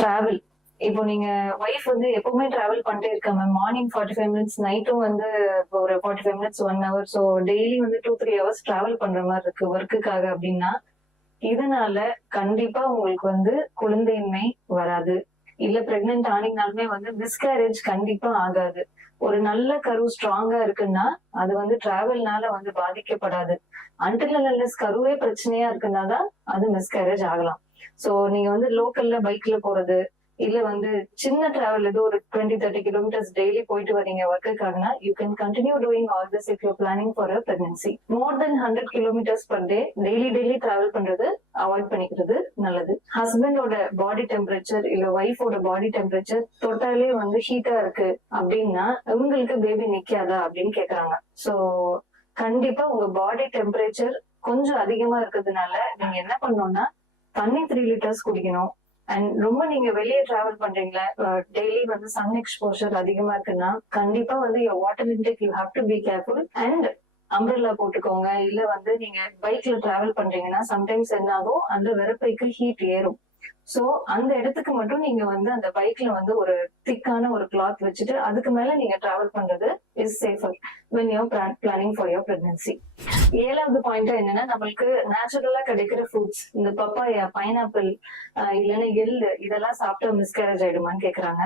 Travel. இப்போ நீங்க wife வந்து எப்பவுமே டிராவல் பண்ணிட்டே இருக்காங்க. மார்னிங் 45 மினிட்ஸ், நைட்டும் வந்து ஒரு 45 மினிட்ஸ், 1 ஹவர். ஸோ டெய்லி வந்து 2-3 ஹவர்ஸ் டிராவல் பண்ற மாதிரி இருக்கு ஒர்க்குக்காக அப்படின்னா, இதனால கண்டிப்பா உங்களுக்கு வந்து குழந்தையின்மை வராது. இல்ல பிரெக்னன்ட் ஆனீங்கனாலுமே வந்து மிஸ்கேரேஜ் கண்டிப்பா ஆகாது. ஒரு நல்ல கரு ஸ்ட்ராங்கா இருக்குன்னா அது வந்து டிராவல்னால வந்து பாதிக்கப்படாது. அன்டில் அண்ட் அன்லெஸ் கருவே பிரச்சனையா இருக்குன்னாதான் அது மிஸ்கேரேஜ் ஆகலாம். சோ நீங்க வந்து லோக்கல்ல பைக்ல போறது, இல்ல வந்து சின்ன டிராவல் ஏதோ ஒரு 20-30 கிலோமீட்டர்ஸ் டெய்லி போயிட்டு வரீங்க ஒர்க்குக்காகனா, you can continue doing all this if you planning for a pregnancy. More then 100 kilometres per day daily travel பண்றது அவாய்ட் பண்ணிக்கிறது நல்லது. ஹஸ்பண்டோட பாடி டெம்பரேச்சர் இல்ல ஒய்ஃபோட பாடி டெம்பரேச்சர் தொட்டாலே வந்து ஹீட்டா இருக்கு அப்படின்னா உங்களுக்கு பேபி நிக்காதா அப்படின்னு கேக்குறாங்க. சோ கண்டிப்பா உங்க பாடி டெம்பரேச்சர் கொஞ்சம் அதிகமா இருக்கிறதுனால நீங்க என்ன பண்ணணும்னா தண்ணி 3 லிட்டர்ஸ் குடிக்கணும். அண்ட் ரொம்ப நீங்க வெளியே டிராவல் பண்றீங்களா, டெய்லி வந்து சன் எக்ஸ்போஷர் அதிகமா இருக்குன்னா கண்டிப்பா வந்து water intake you have to be careful. And umbrella போட்டுக்கோங்க. இல்ல வந்து நீங்க பைக்ல டிராவல் பண்றீங்கன்னா சம்டைம்ஸ் என்ன ஆகும், அந்த வெறுப்பைக்கு ஹீட் ஏறும். சோ அந்த இடத்துக்கு மட்டும் நீங்க வந்து அந்த பைக்ல வந்து ஒரு திக்கான ஒரு கிளாத் வச்சுட்டு அதுக்கு மேல நீங்க டிராவல் பண்றது is safer when you're planning for your pregnancy. 7வது பாயிண்ட் என்னன்னா, நம்மளுக்கு நேச்சுரலா கிடைக்கிற ஃப்ரூட்ஸ், இந்த பப்பாயா, பைனாப்பிள், இல்லைன்னா எள்ளு, இதெல்லாம் சாப்பிட்டா மிஸ்கேரேஜ் ஆயிடுமான்னு கேக்குறாங்க.